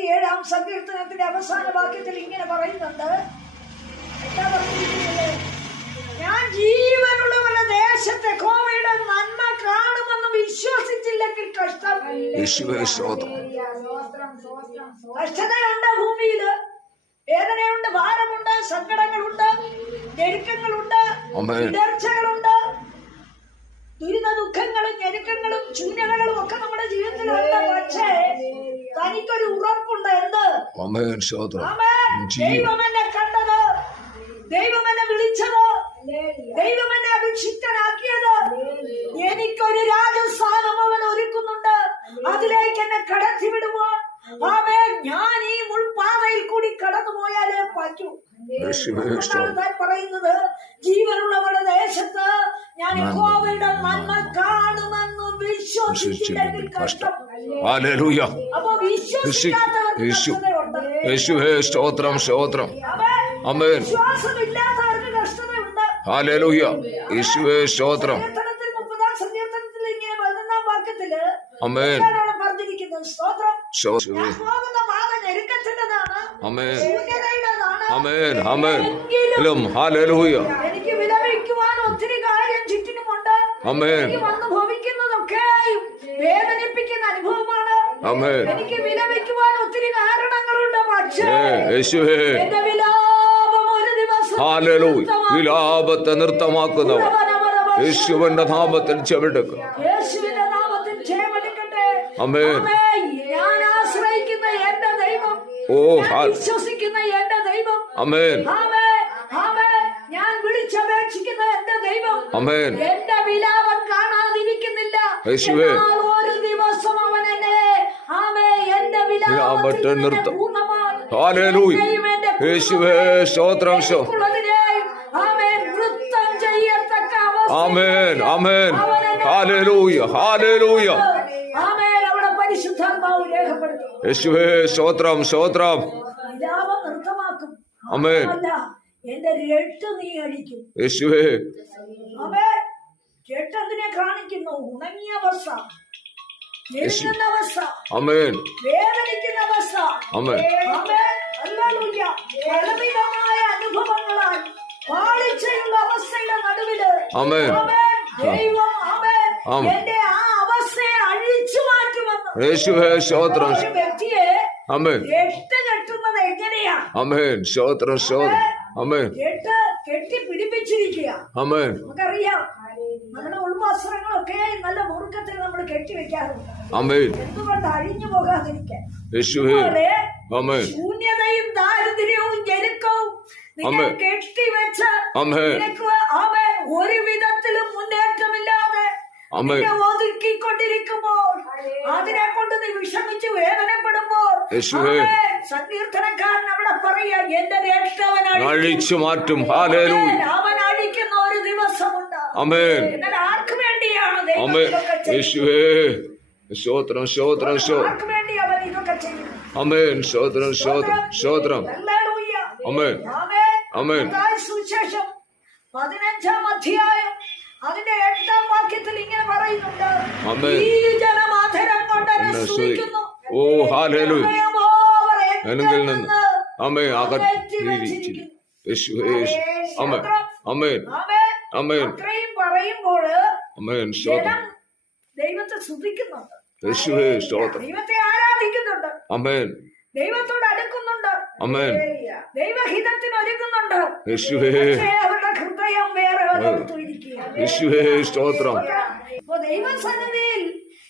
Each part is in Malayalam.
57-ാം സങ്കീർത്തനത്തിന്റെ അവസാന വാക്യത്തിൽ ഇങ്ങനെ പറയുന്നുണ്ട്. എന്താ പറഞ്ഞിരിക്കുന്നത്? ഞാൻ ജീവനുള്ളവരുടെ ദേശത്തെ യഹോവയുടെ നന്മ കാണുമെന്ന് വിശ്വസിച്ചില്ലെങ്കിൽ കഷ്ടം. കഷ്ടതയുണ്ട്, ഭൂമിയില് വേദനയുണ്ട്, ഭാരമുണ്ട്, സങ്കടങ്ങളുണ്ട്, ഞെരുക്കങ്ങളുണ്ട്, ഇടർച്ചകളുണ്ട്, ദുരിത ദുഃഖങ്ങളും ഞെരുക്കങ്ങളും ചൂനകളും ഒക്കെ നമ്മുടെ ജീവിതത്തിലുണ്ട്. പക്ഷേ തനിക്കൊരു ഉറപ്പുണ്ട്. എന്ത്? ദൈവം എന്നെ കണ്ടത്, ദൈവം എന്നെ വിളിച്ചത്, ദൈവം എന്നെ അഭിഷിക്തനാക്കിയത്, എനിക്കൊരു രാജസ്ഥാനം അവൻ ഒരുക്കുന്നുണ്ട്. അതിലേക്ക് എന്നെ കടത്തിവിടുമ്പോൾ ഞാൻ ഈ മുൾപാതയിൽ കൂടി കടന്നു പോയാലേ പറ്റൂ. താൻ പറയുന്നത്, ജീവനുള്ളവരുടെ ദേശത്ത് ഞാൻ യഹോവയുടെ നന്മ കാണുമെന്ന് വിശ്വസിച്ചില്ലെങ്കിൽ കഷ്ടം. അപ്പൊ വിശ്വസിക്കാത്തവർക്ക് സ്തോത്രം സ്തോത്രം. ആമേൻ. വിശ്വാസമില്ലാത്തവർക്ക് കഷ്ടതയുണ്ട്. ഹല്ലേലൂയ. യേശുവേ സ്തോത്രം. 30-ാം സങ്കീർത്തനത്തിൽ ഇങ്ങനെ 11-ാം വാക്യത്തില് ആമേൻ പറഞ്ഞിരിക്കുന്നത്, സ്തോത്രം, പോകുന്ന പാത ഞെരുക്കത്തിൻ്റെതാണ്, ശൂന്യതയുടേതാണ്. ആമേൻ ആമേൻ. ഹല്ലേലൂയ. എനിക്ക് വിലപിക്കുവാൻ ഒത്തിരി കാര്യം ചുറ്റിനുമുണ്ട്. എനിക്ക് വന്നു ഭവിക്കുന്നതൊക്കെയും വേദനിപ്പിക്കുന്ന അനുഭവമാണ്. എനിക്ക് വിലപിക്കുവാൻ ഒത്തിരി കാരണങ്ങളുണ്ട്. പക്ഷേ എന്റെ വിലാപം ഒരു ദിവസം വിലാപത്തെ നൃത്തമാക്കുന്നവർ യേശുവിന്റെ നാമത്തിൽ ചെവിടുക. യേശുവിന്റെ നാമത്തിൽ ചെവിടുക്കട്ടെ. ആമേൻ. ഞാൻ ആശ്രയിക്കുന്ന എന്റെ ദൈവം, വിശ്വസിക്കുന്ന എന്റെ ദൈവം, ആമേൻ. ഞാൻ വിളിച്ചപേക്ഷിക്കുന്ന എന്റെ ദൈവം എന്റെ വിലാപം കാണാതിരിക്കുന്നില്ല. ഒരു ദിവസം അവൻ എന്നെ എന്റെ വിലാപത്തെ നൃത്തം. യേശുവേ സ്തോത്രം. നൃത്തം ചെയ്യത്തക്ക ആമേൻ ആമേൻ. ഹല്ലേലൂയ ഹല്ലേലൂയ. അവിടെ പരിശുദ്ധാത്മാവ് രേഖപ്പെടുത്തും. യേശുവേ സ്തോത്രം സ്തോത്രം. വിലാപം നൃത്തമാക്കും. ആമേൻ. എന്റെ രട്ട് നീ അഴിക്കും. യേശുവേ. രട്ടെന്തിനെ കാണിക്കുന്നു? ഉണങ്ങിയ അവസ്ഥ, ഞെരുങ്ങുന്ന അവസ്ഥ, വേദനിക്കുന്ന അവസ്ഥ, പലവിധമായ അനുഭവങ്ങളാൽ പാളിച്ചയുള്ള അവസ്ഥയുടെ നടുവില് ദൈവം എന്റെ ആ അവസ്ഥയെ അഴിച്ചു മാറ്റുമെന്ന്. ഒരു വ്യക്തിയെ കെട്ടുന്നത് എങ്ങനെയാ? കെട്ടി പിടിപ്പിച്ചിരിക്കുക. നമുക്കറിയാം, നമ്മുടെ ഉൾവസ്ത്രങ്ങളൊക്കെ നല്ല മുറുക്കത്തിൽ നമ്മൾ കെട്ടിവെക്കാറുണ്ട്. എന്തുകൊണ്ട്? അഴിഞ്ഞു പോകാതിരിക്കാൻ. ശൂന്യതയും ദാരിദ്ര്യവും ഞെരുക്കവും നിങ്ങൾ കെട്ടിവെച്ച് ഒരു വിധത്തിലും മുന്നേറ്റമില്ലാതെ ഒതുക്കിക്കൊണ്ടിരിക്കുമ്പോൾ, അതിനെ കൊണ്ട് നീ വിഷമിച്ച് വേദനപ്പെടുമ്പോൾ, സങ്കീർത്തനക്കാരൻ അവിടെ പറയാ, എന്റെ രക്ഷവൻ അഴിച്ചു മാറ്റും. അവൻ അഴിക്കുന്ന ഒരു ദിവസമുണ്ട്. എന്നാൽ ആർക്ക് വേണ്ടിയാണ് ദൈവം ഇതൊക്കെ സ്തോത്രം സ്തോത്രം ആർക്ക് വേണ്ടി അവൻ ഇതൊക്കെ ചെയ്യുന്നു? ആമേൻ. സ്തോത്രം സ്തോത്രം സ്തോത്രം. ആമേൻ ആമേൻ. സുവിശേഷം 15-ാം അധ്യായം അതിന്റെ 8-ാം വാക്യത്തിൽ ഇങ്ങനെ പറയുന്നുണ്ട്, ഈ ജനം അധരം കൊണ്ട് എന്നെ സ്തുതിക്കുന്നു. അത്രയും പറയുമ്പോൾ ജനം ദൈവത്തെ സ്തുതിക്കുന്നുണ്ട്, ദൈവത്തെ ആരാധിക്കുന്നുണ്ട്, ദൈവത്തോട് അടുക്കുന്നുണ്ട്, ദൈവഹിതത്തിന് ഒരുങ്ങുന്നുണ്ട്. അവരുടെ ഹൃദയം വേറെ ദൈവസന്നിധിയിൽ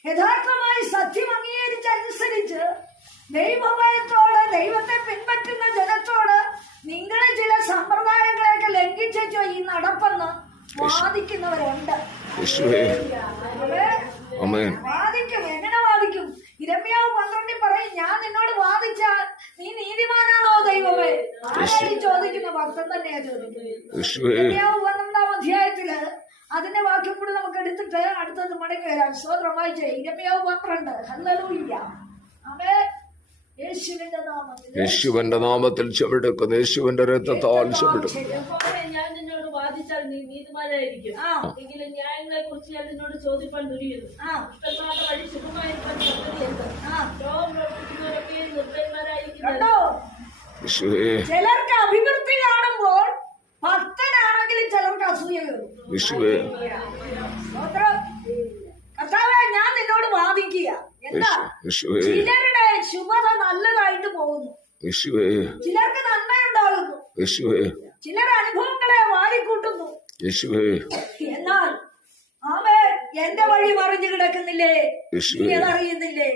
യഥാർത്ഥമായി സത്യം അംഗീകരിച്ചനുസരിച്ച് ദൈവഭയത്തോട് ദൈവത്തെ പിൻപറ്റുന്ന ജനത്തോട് നിങ്ങൾ ചില സമ്പ്രദായങ്ങളെയൊക്കെ ലംഘിച്ചോ ഈ നടപ്പെന്ന് വാദിക്കുന്നവരുണ്ട്. വാദിക്കും. എങ്ങനെ വാദിക്കും? ഇരമ്യാവ് 12 പറയും, ഞാൻ നിന്നോട് വാദിച്ചാൽ നീ നീതിമാനാണോ ദൈവമേ? ആരായി ചോദിക്കുന്ന? ഭക്തൻ തന്നെയാ ചോദിക്കുന്നത്. ഇരമ്യാവ് 12-ാം അധ്യായത്തില് അതിന്റെ വാക്യം കൂടി നമുക്ക് എടുത്തിട്ട് അടുത്തത് മടങ്ങി വരാം. സ്തോത്രം വായിച്ചേ. ഇരമ്യാവ് 12. ഹല്ലേലൂയ. ആമേൻ. യേശുവിന്റെ നാമത്തിൽ ചെവിടുക്കുന്നു. യേശുവിന്റെ രക്തത്താൽ ചെവിടുക്കും. ഞാൻ നിന്നോട് വാദിച്ചാൽ നീ നീതിമാനായിരിക്കും. എങ്കിലും ന്യായങ്ങളെ കുറിച്ച് ഞാൻ നിന്നോട് ചോദിപ്പാൻ തുനിയുന്നു. ദുഷ്ടന്മാരുടെ വഴി ശുഭമായിരിക്കാൻ പദ്ധതിയുണ്ട്. ദ്രോഹം പ്രവർത്തിക്കുന്നവരൊക്കെ നിർഭയന്മാരായി കണ്ടോ? യേശുവേ ചിലർക്ക് അഭിവൃദ്ധി കാണുമ്പോൾ ഭക്തനാണെങ്കിലും ചിലർക്ക് അസൂയ കയറും. യേശുവേ സ്തോത്രം. കർത്താവേ, ഞാൻ നിന്നോട് വാദിക്കുക. എന്താ? യേശുവേ ചിലരുടെ ശുഭത നല്ലതായിട്ട് പോകുന്നു, യേശുവേ ചിലർക്ക് നന്മയുണ്ടാകുന്നു, യേശുവേ ചിലർ അനുഭവങ്ങളെ വാരിക്കൂട്ടുന്നു. യേശുവേ എന്നാൽ എന്റെ വഴി മറിഞ്ഞു കിടക്കുന്നില്ലേ? യേശുവേ. നീ അതറിയുന്നില്ലേ?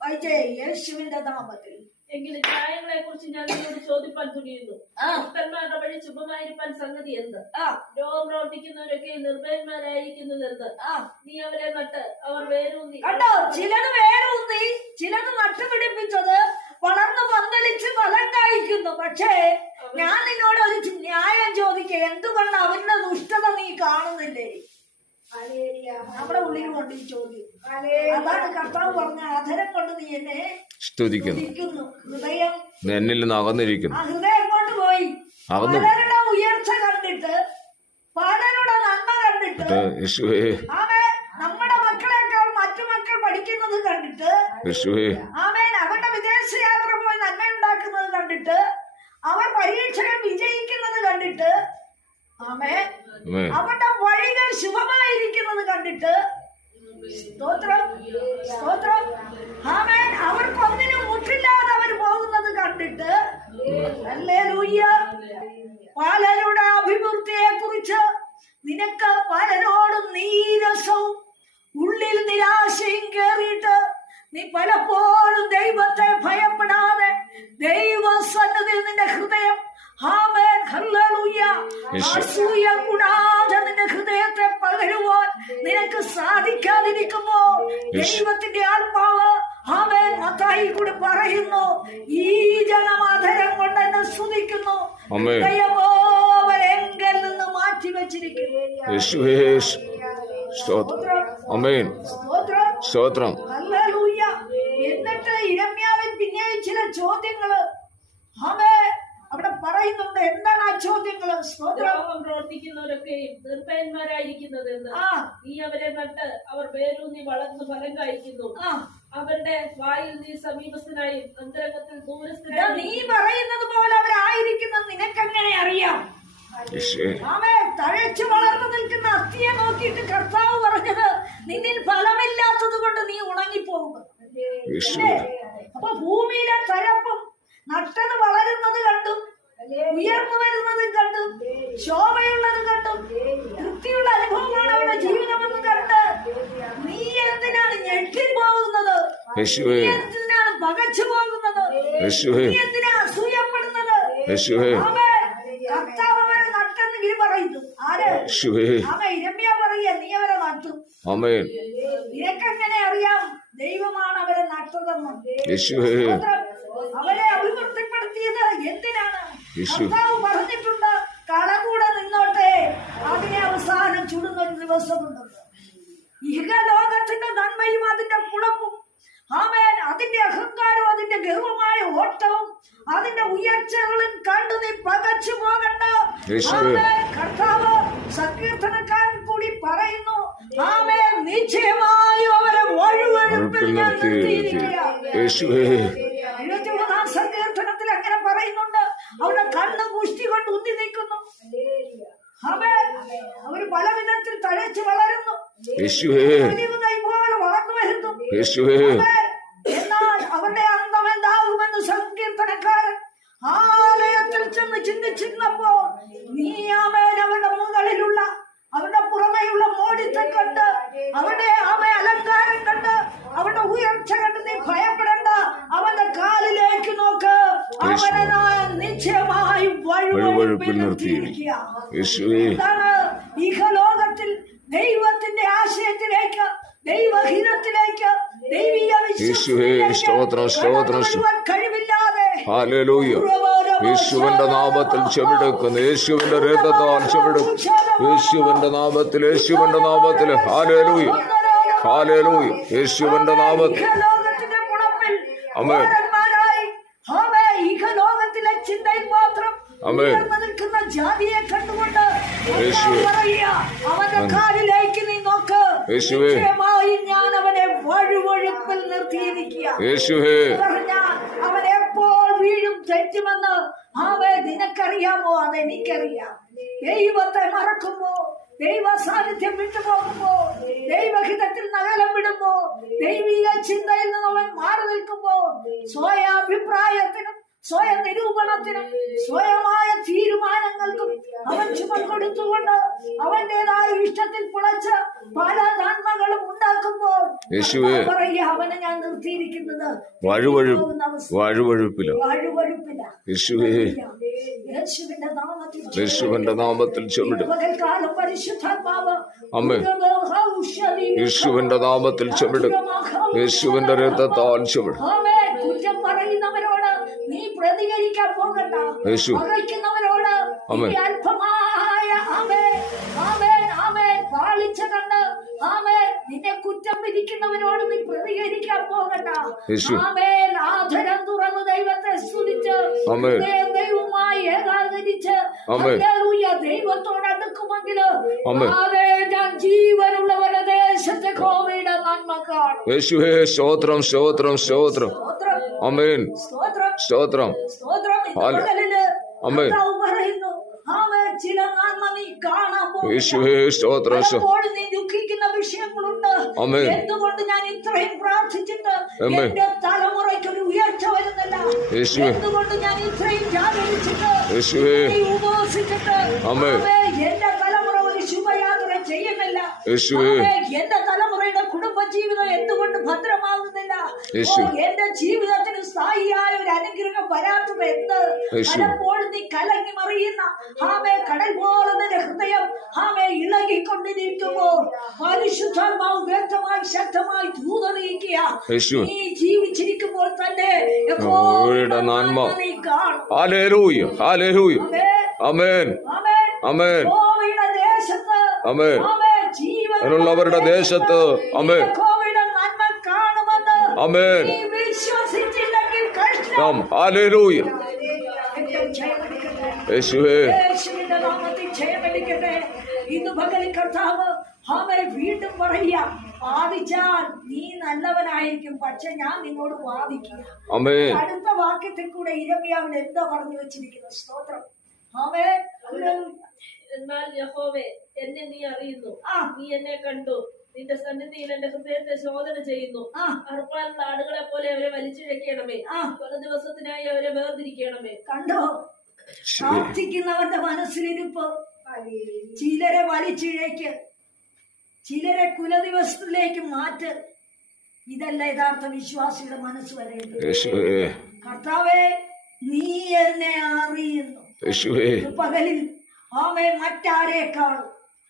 വായിച്ചേ, യേശുവിന്റെ നാമത്തിൽ. എങ്കിലും ന്യായങ്ങളെ കുറിച്ച് ഞാൻ നിന്നോട് ചോദിപ്പാൻ തുനിയുന്നു. ആ. ഭക്തന്മാരുടെ വഴി ശുഭമായിരിക്കാൻ സംഗതി എന്ത്? ആ, രോഗം പ്രവർത്തിക്കുന്നവരൊക്കെ നിർഭയന്മാരായിരിക്കുന്നത് എന്ത്? ആ. നീ അവരെ നട്ട് അവർ വേരൂന്നി. കണ്ടോ? ചിലത് വേരൂന്നി, ചിലത് നട്ടുപിടിപ്പിച്ചത് വളർന്ന് പന്തലിച്ച് ഫലം കായ്ക്കുന്നു. പക്ഷേ ഞാൻ നിന്നോട് ഒരു ന്യായം ചോദിക്കുക, എന്തുകൊണ്ട് അവന്റെ ദുഷ്ടത നീ കാണുന്നില്ലേ? നമ്മുടെ ഉള്ളിൽ കൊണ്ട് ഈ ചോദ്യം. അതാണ് കർത്താവ് പറഞ്ഞ, അധരം കൊണ്ട് നീ എന്നെ സ്തുതിക്കുന്നു, സ്തുതിക്കുന്നു, ഹൃദയം എന്നിൽ നിന്ന് അകന്നിരിക്കുന്നു. ആ ഹൃദയം കൊണ്ട് പോയി അകന്നു. പലരുടെ ഉയർച്ച കണ്ടിട്ട്, പലരുടെ നന്മ കണ്ടിട്ട്, യേശുവേ നമ്മുടെ മക്കളെക്കാൾ മറ്റു മക്കൾ പഠിക്കുന്നത് കണ്ടിട്ട്, യേശുവേ അവരുടെ വിദേശയാത്ര പോയി നന്മ ഉണ്ടാക്കുന്നത് കണ്ടിട്ട്, അവർ പരീക്ഷകൾ വിജയിക്കുന്നത് കണ്ടിട്ട്, ആമേൻ. അവരുടെ വഴികൾ ശുഭമായിരിക്കുന്നത് കണ്ടിട്ട്, സ്തോത്രം സ്തോത്രം, ആമേൻ, അവർക്കൊന്നിനും മുട്ടില്ലാതെ അവർ പോകുന്നത് കണ്ടിട്ട്, ഹല്ലേലൂയ. പലരുടെ അഭിവൃദ്ധിയെ കുറിച്ച് നിനക്ക് പലരോടും നീരസവും ഉള്ളിൽ നിരാശയും കേറിയിട്ട് നീ പലപ്പോഴും ദൈവത്തെ ഭയപ്പെടാതെ ദൈവസന്നിധിയിൽ നിന്റെ ഹൃദയം, ആമേൻ, ഹല്ലേലൂയ, അസൂയ കൂടാതെ നിന്റെ ഹൃദയത്തെ പകരുവാൻ നിനക്ക് സാധിക്കാതിരിക്കുമ്പോൾ ദൈവത്തിന്റെ ആത്മാവ്, ആമേൻ, മത്തായി കൂടി പറയുന്നു, ഈ ജനമാധരം കൊണ്ട് എന്നെ സ്തുതിക്കുന്നു, ഹൃദയമോവരെങ്കിൽ നിന്ന് മാറ്റി വെച്ചിരിക്കുന്നു. യേശുവേ സ്തോത്രം, ആമേൻ, സ്തോത്രം. ഹല്ലേലൂയ. എന്നിട്ട് ഇരമ്യാവിൻ പിന്നെയും ചില ചോദ്യങ്ങള് അവിടെ പറയുന്നുണ്ട്. എന്താണ് ആ ചോദ്യങ്ങള്? ദ്രോഹം പ്രവർത്തിക്കുന്നവരൊക്കെയും നിർഭയന്മാരായിരിക്കുന്നത് എന്ന്. നീ അവരെ നട്ട് അവർ വേരൂന്നി വളർന്ന് ഫലം കഴിക്കുന്നു. അവരുടെ വായിൽ നീ സമീപസ്ഥനായും അന്തരംഗത്തിൽ ദൂരസ്ഥനായും. നീ പറയുന്നത് പോലെ അവരായിരിക്കുന്നത് നിനക്കെങ്ങനെ അറിയാം? തഴച്ചു വളർന്നു നിൽക്കുന്ന അത്തിയെ നോക്കിയിട്ട് കർത്താവ് പറഞ്ഞത്, നിന്നിൽ ഫലമില്ലാത്തത് കൊണ്ട് നീ ഉണങ്ങിപ്പോകും. അപ്പൊ ഭൂമിയിലെ തഴപ്പും നട്ടത് വളരുന്നത് കണ്ടും ഉയർന്നു വരുന്നത് കണ്ടും ശോഭയുള്ളത് കണ്ടും തൃപ്തിയുള്ള അനുഭവമാണ് അവരുടെ ജീവിതമെന്ന് കണ്ട് നീ എന്തിനാണ് ഞെട്ടിപ്പോകുന്നത്? നീ എന്തിനാണ് പകച്ചു പോകുന്നത്? നീ എന്തിനാ അസൂയപ്പെടുന്നത്? കർത്താവ് അവരെ നട്ടെന്നെങ്കിലും പറയുന്നു. ആര്? ഇരമ്യ പറയുക, നീ അവരെ നട്ടു. നിനക്കെങ്ങനെ അറിയാം ദൈവമാണ് അവരെ നട്ടതെന്ന്? അവരെ അഭിവൃദ്ധിപ്പെടുത്തിയത് എന്തിനാണ്? കർത്താവ് പറഞ്ഞിട്ടുണ്ട്, കള കൂടെ നിന്നോട്ടെ, അതിനെ അവസാനം ചുടുന്നൊരു ദിവസമുണ്ടെന്ന്. ഇഹലോകത്തിന്റെ നന്മയും അതിന്റെ കുഴപ്പും, ആമേൻ, അതിന്റെ അഹങ്കാരവും അതിന്റെ ഗർവമായ ഓട്ടവും അതിന്റെ ഉയർച്ചകളും കണ്ടു നീ പകച്ചു പോകണ്ട. കർത്താവ് സങ്കീർത്തനക്കാരൻ കൂടി പറയുന്നു, ആമേൻ, നിശ്ചയമായും അവരെ വഴുവഴുപ്പിൽ നിർത്തിയിരിക്കുക. 71-ാം സങ്കീർത്തനത്തിൽ അങ്ങനെ പറയുന്നുണ്ട്. അവരുടെ കണ്ണ് പുഷ്ടി കൊണ്ട് ഉന്തി നിൽക്കുന്നു. അവര് പല വിധത്തിൽ തഴച്ചു വളരുന്നു, പോലെ വളർന്നു വരുന്നു. എന്നാൽ അവരുടെ അന്തം എന്താകുമെന്ന് സങ്കീർത്തനക്കാരൻ ആലയത്തിൽ ചെന്ന് ചിന്തിച്ചിരുന്നപ്പോൾ, നീ ആമേൻ അവരുടെ മുകളിലുള്ള അവരുടെ പുറമെയുള്ള മോടിത്തെ കണ്ട്, അവരുടെ അലങ്കാരം കണ്ട്, അവരുടെ ഉയർച്ച കണ്ട് നീ ഭയപ്പെടേണ്ട. അവന്റെ കാലിലേക്ക് നോക്ക്, അവനെ നിശ്ചയമായി വഴുവഴുപ്പിൽ നിർത്തിയിരിക്കുക. എന്താണ്? ഇഹലോകത്തിൽ ദൈവത്തിന്റെ ആശയത്തിലേക്ക്, ദൈവഹിതത്തിലേക്ക്, ദൈവീയ വിശ്വാസത്തിലേക്ക് കഴിവില്ലാതെ യേശുവിന്റെ നാമത്തിൽ ചെവിടുക്കുന്നു, യേശുവിന്റെ രക്തത്താൽ ചെവിടുക്കും, യേശുവിന്റെ നാമത്തിൽ, യേശുവിന്റെ നാമത്തിൽ. ഹല്ലേലൂയ, ഹല്ലേലൂയ, യേശുവിന്റെ നാമത്തിൽ. ആമേൻ. ഇഹലോകത്തിലെ ചിന്തയിൽ മാത്രം നിൽക്കുന്ന ജാതിയെ കണ്ടുകൊണ്ട് അവന്റെ കാലിലേക്ക് നീ നോക്ക്, ഞാൻ അവനെ വഴുവഴുപ്പിൽ നിർത്തിയിരിക്കുക. അവൻ എപ്പോൾ തെറ്റുമെന്ന് നിനക്കറിയാമോ? അതെനിക്കറിയാം. ദൈവത്തെ മറക്കുമ്പോ, ദൈവ സാന്നിധ്യം വിട്ടുപോകുമ്പോ, ദൈവഹിതത്തിൽ നഗലം വിടുമ്പോ, ദൈവിക ചിന്തയിൽ നിന്ന് അവൻ മാറി നിൽക്കുമ്പോ, സ്വയാഭിപ്രായത്തിനും സ്വയം നിരൂപണത്തിനും സ്വയമായ തീരുമാനങ്ങൾക്കും അവൻ ചുമൽ കൊടുത്തുകൊണ്ട് അവന്റേതായ ഇഷ്ടത്തിൽ പുളച്ച് പല നന്മകളും ഉണ്ടാക്കുമ്പോൾ പറയുക, അവനെ ഞാൻ നിർത്തിയിരിക്കുന്നത് വാഴുവഴുപ്പില. യേശുവിന്റെ നാമത്തിൽ ചുമടും. അമ്മേ, യേശുവിന്റെ നാമത്തിൽ ചുമടും. യേശുവിന്റെ രക്തത്താൽ ചുമടും. കുറ്റം പറയുന്നവരോട് നീ പ്രതികരിക്കാൻ പോകണ്ട. പകയ്ക്കുന്നവരോട് അല്പമായ പാളിച്ച കണ്ട് നിന്നെ കുറ്റം വിധിക്കുന്നവരോട് നീ പ്രതികരിക്കാൻ പോകണ്ട. ആധരം തുറന്ന് ദൈവത്തെ സ്തുതിച്ച് ദൈവവുമായി ഏകാകരിച്ച് ദൈവത്തോട് അടുക്കുമെങ്കില് ഞാൻ ജീവനുള്ളവരുടെ ദേശത്തെ കോവിഡ് നന്മ കാണും. യേശുവേ സ്തോത്രം, സ്തോത്രം, സ്തോത്രം. ആമേൻ. സ്തോത്രം. ആമേൻ. ചില നന്മ നീ കാണാൻ യേശുവേ സ്തോത്രം. നീ ദുഃഖിക്കുന്ന വിഷയങ്ങളുണ്ട്. എന്തുകൊണ്ട് ഞാൻ ഇത്രയും പ്രാർത്ഥിച്ചിട്ട് എന്റെ തലമുറയ്ക്ക് ഒരു ഉയർച്ച വരുന്നില്ല? എന്തുകൊണ്ട് ഞാൻ ഇത്രയും ജാഗരിച്ചിട്ട് ഉപവസിച്ചിട്ട് എന്റെ തലമുറ ഒരു ശുഭയാത്ര ചെയ്യുന്നില്ല? എന്റെ തലമുറയുടെ കുടുംബജീവിതം എന്തുകൊണ്ട് ഭദ്രമാകുന്നില്ല? എന്റെ ജീവിതത്തിന് സ്ഥായിയായ ഒരു അനുഗ്രഹം വരാത്തത് എന്ത്? പലപ്പോഴും നീ കലങ്ങി മറിയുന്ന കടൽ പോലെ നിന്റെ ഹൃദയം ഇളകിക്കൊണ്ടിരിക്കുമ്പോൾ പരിശുദ്ധാത്മാവ് വ്യക്തമായി ശക്തമായി ദൂതറിയിക്കുക, നീ ജീവിച്ചിരിക്കുമ്പോൾ തന്നെ നീ കാണും. ജീവനുള്ളവരുടെ ദേശത്ത് നന്മ കാണുമെന്ന് വിശ്വസിച്ചില്ലെങ്കിൽ കഷ്ടം. യേശുവിന്റെ നാമത്തിൽ ജയമടിക്കട്ടെ. ഇന്ന് പകൽ കർത്താവ് വീണ്ടും പറയാം, വാദിച്ചാൽ നീ നല്ലവനായിരിക്കും, പക്ഷെ ഞാൻ നിന്നോട് വാദിക്കുക. അടുത്ത വാക്യത്തിൽ കൂടെ ഇരമ്യാവിൽ എന്താ പറഞ്ഞു വെച്ചിരിക്കുന്നത്? സ്തോത്രം. എന്നാൽ യഹോവേ, എന്നെ നീ അറിയുന്നു, നീ എന്നെ കണ്ടു. നിന്റെ സന്നിധിയിൽ എന്റെ ഹൃദയത്തെ ശോധന ചെയ്യുന്നു. അറുപ്പാനുള്ള ആടുകളെ പോലെ അവരെ വലിച്ചിഴക്കണമേ. പല ദിവസത്തിനായി അവരെ വേർതിരിക്കണമേ. കണ്ടോ പ്രാർത്ഥിക്കുന്നവന്റെ മനസ്സിലിരിപ്പ്? ചിലരെ വലിച്ചിഴയ്ക്ക്, ചിലരെ കുലദിവസത്തിലേക്ക് മാറ്റ്. ഇതല്ല യഥാർത്ഥ വിശ്വാസിയുടെ മനസ്സ് വരേണ്ടത്. കർത്താവേ, നീ എന്നെ അറിയുന്നു. പകലിൽ മറ്റാരേക്കാൾ,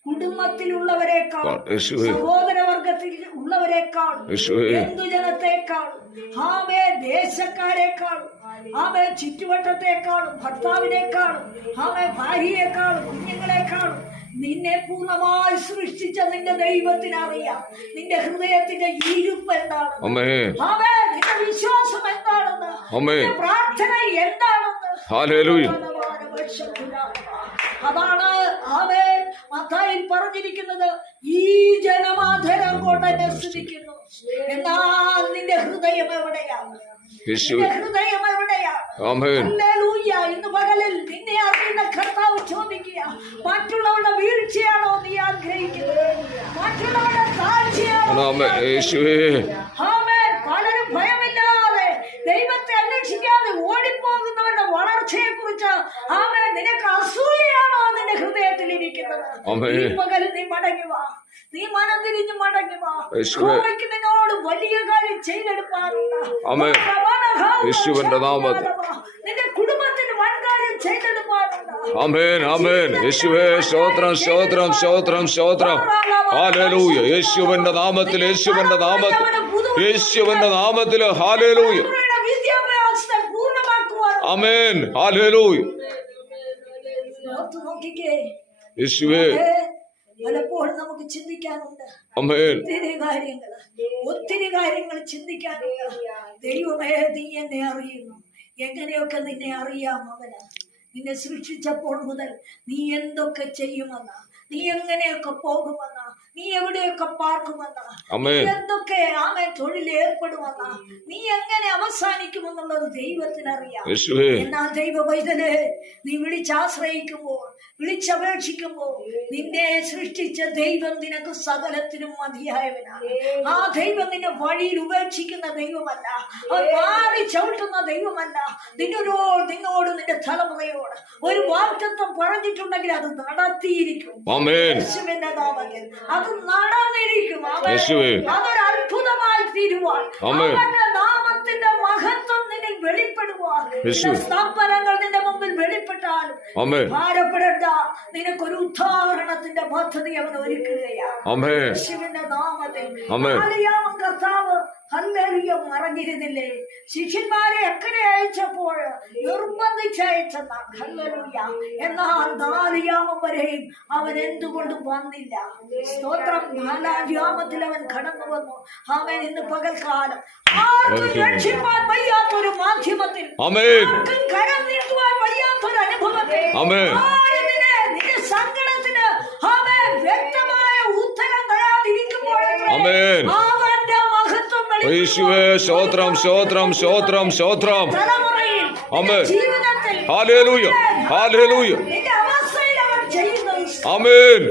കുടുംബത്തിലുള്ളവരെക്കാൾ, സഹോദരവർഗത്തിൽ ഉള്ളവരെക്കാൾ, ബന്ധുജനത്തെക്കാൾ, ദേശക്കാരെക്കാളും, ചുറ്റുവട്ടത്തെക്കാളും, ഭർത്താവിനേക്കാളും, ഭാര്യയെക്കാളും, കുഞ്ഞുങ്ങളെക്കാളും നിന്നെ പൂർണ്ണമായി സൃഷ്ടിച്ച നിന്റെ ദൈവത്തിനറിയാം നിന്റെ ഹൃദയത്തിന്റെ ഇരുപ്പ് എന്താണെന്ന്, നിന്റെ വിശ്വാസം എന്താണെന്ന്, പ്രാർത്ഥന എന്താണെന്ന്. അതാണ് മത്തായിൽ പറഞ്ഞിരിക്കുന്നത്, ഈ ജനമാധരം കൊണ്ട് എന്നെ സ്തുതിക്കുന്നു, എന്നാൽ നിന്റെ ഹൃദയം എവിടെയാണ്? ഹൃദയം എവിടെയാണ്? ഹല്ലേലൂയ. ഇന്ന് പകലിൽ നിന്നെ അറിയുന്ന കർത്താവ് ചോദിക്കുക, മറ്റുള്ളവരുടെ വീഴ്ചയാണോ നീ ആഗ്രഹിക്കുന്നത്? മറ്റുള്ളവരുടെ താഴ്ചയാണോ? പലരും ഭയമില്ലാതെ ദൈവത്തെ അന്വേഷിക്കാതെ ഓടിപ്പോകുന്നവരുടെ വളർച്ചയെ കുറിച്ച് നിനക്ക് അസൂയയാണോ നിന്റെ ഹൃദയത്തിൽ ഇരിക്കുന്നത്? ഈ പകൽ നീ മടങ്ങി വാ, നീ മനം തിരിഞ്ഞ് മടങ്ങി വാ. നിന്നോട് വലിയ കാര്യം ചെയ്തെടുക്കാറുണ്ട്. നിന്റെ കുടുംബത്തിന് വൻകാര്യം ചെയ്തെടുക്കാറുണ്ട്. യേശുവിന്റെ നാമത്തിൽ, യേശുവിന്റെ നാമത്തിൽ, യേശുവിന്റെ നാമത്തിൽ. ഹല്ലേലൂയ. വിദ്യാഭ്യാസത്തെ പൂർണ്ണമാക്കുവാൻ. ആമേൻ. ഹല്ലേലൂയ. യേശുവേ, പലപ്പോഴും നമുക്ക് ചിന്തിക്കാനുണ്ട്, ഒത്തിരി കാര്യങ്ങൾ ചിന്തിക്കാനുണ്ട്. ദൈവമേ, നീ എന്നെ അറിയുന്നു. എങ്ങനെയൊക്കെ നിന്നെ അറിയാം അവന്. നിന്നെ സൃഷ്ടിച്ചപ്പോൾ മുതൽ നീ എന്തൊക്കെ ചെയ്യുമെന്ന്, നീ എങ്ങനെയൊക്കെ പോകുമെന്ന്, നീ എവിടെയൊക്കെ പാർക്കുമെന്ന്, ആമേൻ. എന്തൊക്കെ ആമേൻ തൊഴിൽ ഏർപ്പെടുമെന്ന്, നീ എങ്ങനെ അവസാനിക്കുമെന്നുള്ളത് ദൈവത്തിനറിയാം. യേശുവേ, എന്നാൽ ദൈവ പൈതലേ, നീ വിളിച്ചാശ്രയിക്കുമ്പോൾ, വിളിച്ചപേക്ഷിക്കുമ്പോൾ നിന്നെ സൃഷ്ടിച്ച ദൈവം നിനക്ക് സകലത്തിനും മതിയായവനാണ്. ആ ദൈവം നിന്നെ വഴിയിൽ ഉപേക്ഷിക്കുന്ന ദൈവമല്ല, അവൻ മാറി ചവിട്ടുന്ന ദൈവമല്ല. നിന്നോട് നിന്റെ തലമുറയോട് ഒരു വാഗ്ദത്തം പറഞ്ഞിട്ടുണ്ടെങ്കിൽ അത് നടത്തിയിരിക്കും. യേശുവിന്റെ നാമത്തിൽ അത് നടന്നിരിക്കും. അതൊരു അത്ഭുതമായി തീരുവാൻ, അവന്റെ നാമത്തിന്റെ മഹത്വം നിന്നിൽ വെളിപ്പെടുവാൻ, സ്തംഭനങ്ങൾ നിന്റെ മുമ്പിൽ വെളിപ്പെട്ടാലും ഭാരപ്പെടേണ്ട, നിനക്കൊരു ഉദാഹരണത്തിന്റെ പദ്ധതി അവൻ ഒരുക്കുകയാണ്. യേശുവിന്റെ നാമത്തിൽ കർത്താവ് ഹല്ലേലൂയ മറഞ്ഞിരുന്നില്ലേ? ശിഷ്യന്മാരെ എങ്ങനെ അയച്ചപ്പോൾ നിർബന്ധിച്ചയച്ചെന്നാണ്. ഹല്ലേലൂയ. എന്നാൽ 4 യാമം വരെയും അവൻ എന്തുകൊണ്ട് വന്നില്ല? സ്തോത്രം. 4-ാം യാമത്തിൽ അവൻ കടന്നു വന്നു. അവൻ ഇന്ന് പകൽക്കാലം ആർക്കും രക്ഷിപ്പാൻ വയ്യാത്തൊരു മാധ്യമത്തിൽ, ആർക്കും കരം നീട്ടുവാൻ വയ്യാത്തൊരു അനുഭവത്തിൽ, നിന്റെ സങ്കടത്തിന് അവൻ വ്യക്തമായ ഉത്തരം തരാതിരിക്കുമ്പോൾ അവന്റെ മഹത്വം സ്തോത്രം, സ്തോത്രം, സ്തോത്രം, സ്തോത്രം. ആമേൻ. ഹല്ലേലൂയ, ഹല്ലേലൂയ. ആമേൻ.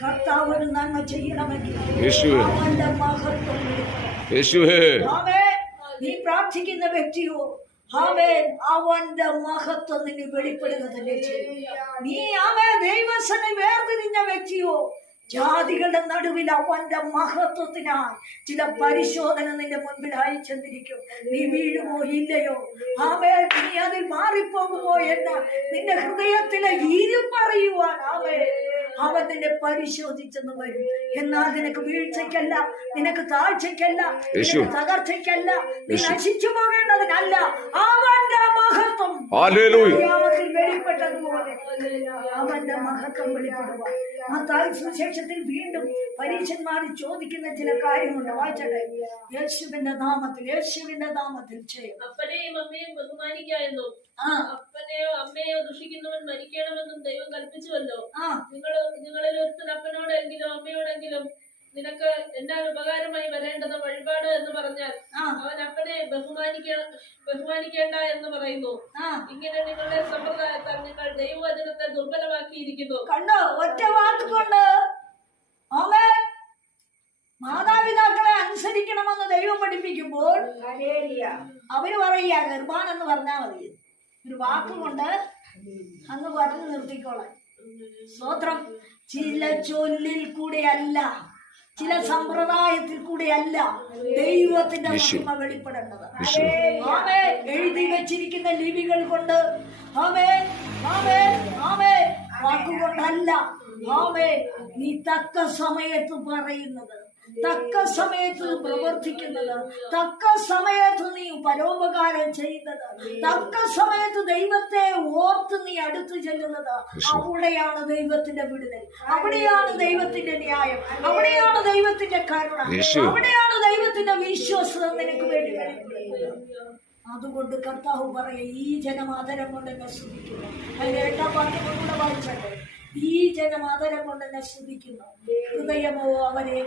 കർത്താവിന് നന്മ ചെയ്യണമെങ്കിൽ യേശുവേ, യേശുവേ, നീ പ്രാർത്ഥിക്കുന്ന വ്യക്തിയോ അവന്റെ മഹത്വം നിന്നെ വെളിപ്പെടുക തന്നെ ചെയ്യും. നീ ദൈവസനെ വേർതിരിഞ്ഞ വ്യക്തിയോ, ജാതികളുടെ നടുവിൽ അവന്റെ മഹത്വത്തിനായി ചില പരിശോധന നിന്റെ മുൻപിൽ അയച്ചെന്നിരിക്കും. നീ വീഴുമോ ഇല്ലയോ? നീ അതിൽ മാറിപ്പോകുമോ എന്ന് നിന്റെ ഹൃദയത്തിലെ ഇരുപ്പറിയുവാൻ അവൻ നിന്നെ പരിശോധിച്ചെന്ന് വരും. എന്നാൽ നിനക്ക് വീഴ്ചയ്ക്കല്ല, നിനക്ക് താഴ്ചയ്ക്കല്ല, നിനക്ക് തകർച്ചയ്ക്കല്ല, നീ നശിച്ചു പോകേണ്ടതിനല്ല. അവന്റെ മഹത്വം വെളിപ്പെട്ടതുപോലെ അവന്റെ മഹത്വം വെളിപ്പെടുവാൻ മത്തായി സുവിശേഷത്തിൽ വീണ്ടും പരീക്ഷന്മാർ ചോദിക്കുന്ന ചില കാര്യമുണ്ട്. വായിച്ചട്ടെ. യേശുവിന്റെ നാമത്തിൽ, യേശുവിന്റെ നാമത്തിൽ ചെയ്യും. അപ്പനെയും അമ്മയും ബഹുമാനിക്കാമെന്നും അപ്പനെയോ അമ്മയോ ദുഷിക്കുന്നവൻ മരിക്കണമെന്നും ദൈവം കൽപ്പിച്ചുവല്ലോ. നിങ്ങളിൽ ഒരുത്തൻ അപ്പനോടെങ്കിലും അമ്മയോടെങ്കിലും നിനക്ക് എന്നാ ഉപകാരമായി വരേണ്ടത് വഴിപാട് എന്ന് പറഞ്ഞാൽ അവൻ അപ്പനെ ബഹുമാനിക്കേണ്ട എന്ന് പറയുന്നു. ഇങ്ങനെ നിങ്ങളുടെ സമ്പ്രദായത്താൽ നിങ്ങൾ ദൈവവചനത്തെ ദുർബലമാക്കിയിരിക്കുന്നു. കണ്ടോ? ഒറ്റ വാക്കുകൊണ്ട് മാതാപിതാക്കളെ അനുസരിക്കണമെന്ന് ദൈവം പഠിപ്പിക്കുമ്പോൾ അവര് പറയുക നിർമ്മാണം എന്ന് പറഞ്ഞാൽ മതി. ഒരു വാക്കുകൊണ്ട് അങ്ങ് പറഞ്ഞു നിർത്തിക്കോളാം. സ്തോത്രം. ചില ചൊല്ലിൽ കൂടെ അല്ല, ചില സമ്പ്രദായത്തിൽ കൂടെയല്ല ദൈവത്തിന്റെ മഹിമ വെളിപ്പെടേണ്ടത്. എഴുതി വെച്ചിരിക്കുന്ന ലിപികൾ കൊണ്ട് വാക്കുകൊണ്ടല്ല നീ തക്ക സമയത്ത് പറയുന്നത്, തക്ക സമയത്ത് പ്രവർത്തിക്കുന്നത്, തക്ക സമയത്ത് നീ പരോപകാരം ചെയ്യുന്നത്, തക്ക സമയത്ത് ദൈവത്തെ ഓർത്ത് നീ അടുത്തു ചെല്ലുന്നത്, അവിടെയാണ് ദൈവത്തിന്റെ വിടുതൽ, അവിടെയാണ് ദൈവത്തിന്റെ ന്യായം, അവിടെയാണ് ദൈവത്തിന്റെ കരുണ, അവിടെയാണ് ദൈവത്തിന്റെ വിശ്വാസം നിനക്ക് വേണ്ടി വെളിപ്പെടുന്നത്. അതുകൊണ്ട് കർത്താവ് പറയ, ഈ ജനം ആദരം കൊണ്ട് എന്നെ സ്തുതിക്കുന്നു. അതിന്റെ 8-ാം വാക്യം വായിച്ചട്ടെ. ഈ ജനം ആദരം കൊണ്ട് എന്നെ സ്തുതിക്കുന്നു, ഹൃദയമോ അവരെ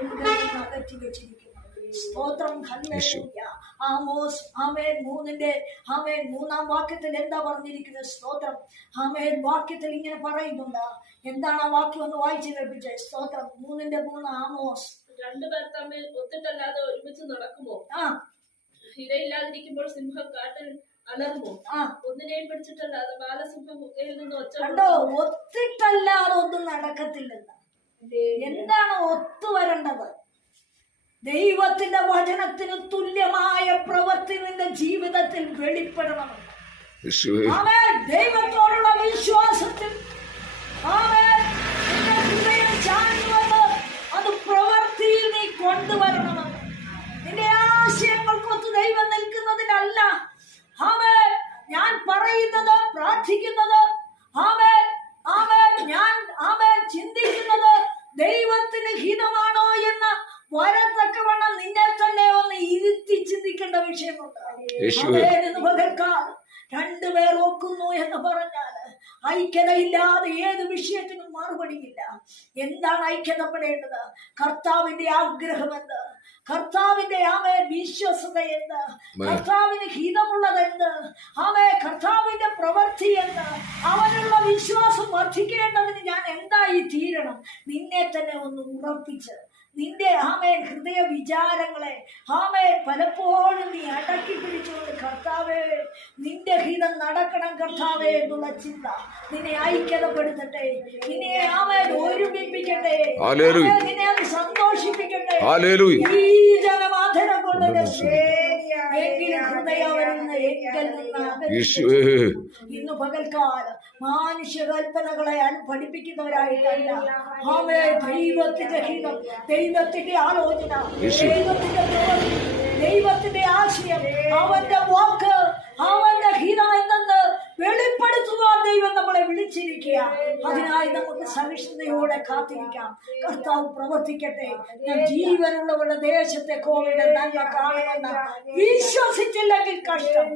അകറ്റി വെച്ചിരിക്കുന്നു. സ്തോത്രം. ഹല്ലേലൂയ. ആമോസ് 3-ാം വാക്യത്തിൽ എന്താ പറഞ്ഞിരിക്കുന്നത്? സ്തോത്രം. വാക്യത്തിൽ ഇങ്ങനെ പറയുന്നുണ്ട്. എന്താണ് ആ വാക്യം? ഒന്ന് വായിച്ചു കേൾപ്പിച്ചേ. സ്തോത്രം. 3:3 ആമോസ്. 2 പേർ തമ്മിൽ ഒത്തിട്ടല്ലാതെ ഒരുമിച്ച് നടക്കുമോ? ഇരയില്ലാതിരിക്കുമ്പോൾ സിംഹം കാട്ടിൽ അലർമോ? ഒന്നിനെയും പിടിച്ചിട്ടല്ലാതെ ബാലസിംഹം ഗുഹയിൽ നിന്ന് ഒച്ച. കണ്ടോ? ഒത്തിട്ടല്ലാതെ ഒന്നും നടക്കത്തില്ലെന്ന്. എന്താണ് ഒത്തുവരേണ്ടത്? ദൈവത്തിന്റെ വചനത്തിന് തുല്യമായ പ്രവൃത്തി നിന്റെ ജീവിതത്തിൽ വെളിപ്പെടണം. ദൈവത്തോടുള്ള വിശ്വാസത്തിൽ ഹൃദയം ചാഞ്ഞുവന്ന് അത് പ്രവൃത്തിയിൽ നീ കൊണ്ടുവരണമെന്ന്. നിന്റെ ആശയങ്ങൾക്കൊത്ത് ദൈവം നിൽക്കുന്നതിനല്ല ഞാൻ പറയുന്നത്, പ്രാർത്ഥിക്കുന്നത്, ഞാൻ ചിന്തിക്കുന്നത് ദൈവത്തിന് ഹിതമാണോ എന്ന് വരത്തക്കവണ്ണം നിന്നെ തന്നെ ഒന്ന് ഇരുത്തി ചിന്തിക്കേണ്ട വിഷയമുണ്ട്. പകൽക്കാലം 2 പേർ ഒക്കുന്നു എന്ന് പറഞ്ഞാൽ ഐക്യതയില്ലാതെ ഏത് വിഷയത്തിനും മറുപടിയില്ല. എന്താണ് ഐക്യതപ്പെടേണ്ടത്? കർത്താവിന്റെ ആഗ്രഹമെന്ത്? കർത്താവിന്റെ വിശ്വസത എന്ത്? കർത്താവിന് ഹിതമുള്ളത് എന്ത്? കർത്താവിന്റെ പ്രവൃത്തി എന്ത്? അവനുള്ള വിശ്വാസം വർദ്ധിക്കേണ്ടതിന് ഞാൻ എന്തായി തീരണം? നിന്നെ തന്നെ ഒന്ന് ഉറപ്പിച്ച് നിന്റെ ഹൃദയ വിചാരങ്ങളെ പലപ്പോഴും നീ അടക്കി പിടിച്ചുകൊണ്ട് കർത്താവേ നിന്റെ ഹിതം നടക്കണം കർത്താവേ എന്നുള്ള ചിന്ത നിന്നെ ഐക്യതപ്പെടുത്തട്ടെ, നിന്നെ ഒരുമിപ്പിക്കട്ടെ, നിന്നെ അത് സന്തോഷിപ്പിക്കട്ടെ. ഈ ജനമാധനം കൊണ്ട് എങ്കിലും ഹൃദയം ഇന്ന് പകൽക്കാലം മാനുഷ്യകൽപ്പനകളെ പഠിപ്പിക്കുന്നവരായിട്ടല്ല, ദൈവത്തിന്റെ ഹിതം, ദൈവത്തിന്റെ ആലോചന, ദൈവത്തിന്റെ പ്രവൃത്തി, ദൈവത്തിന്റെ ആശയം, അവന്റെ വാക്ക്, അവന്റെ ഹിതം എന്തെന്ന് വെളിപ്പെടുത്തുവാൻ ദൈവം നമ്മളെ വിളിച്ചിരിക്കുക. അതിനായി നമുക്ക് സഹിഷ്ണുതയോടെ കാത്തിരിക്കാം. കർത്താവ് പ്രവർത്തിക്കട്ടെ. ഞാൻ ജീവനുള്ളവരുടെ ദേശത്തെ കോവിഡ് നന്മ കാണുമെന്ന് വിശ്വസിച്ചില്ലെങ്കിൽ കഷ്ടം.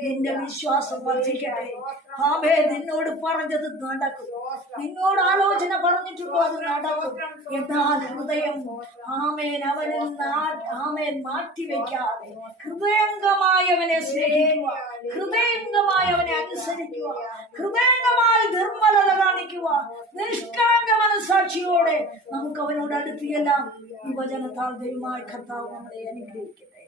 നിന്റെ വിശ്വാസം വർദ്ധിക്കട്ടെ. നിന്നോട് പറഞ്ഞത് നടക്കും, നിന്നോട് ആലോചന പറഞ്ഞിട്ടുണ്ടോ അത് നടക്കും. എന്നാൽ ഹൃദയം അവനിൽ മാറ്റിവെക്കാതെ ഹൃദയംഗമായി അവനെ സ്നേഹിക്കുക, ഹൃദയംഗമായി അവനെ അനുസരിക്കുക, ഹൃദയംഗമായി നിർമ്മലത കാണിക്കുക, നിഷ്കളങ്ക മനസാക്ഷിയോടെ നമുക്ക് അവനോട് അടുത്തിയെല്ലാം ഈ വചനത്താൽ ദൈവമായ കർത്താവ് നമ്മളെ അനുഗ്രഹിക്കട്ടെ.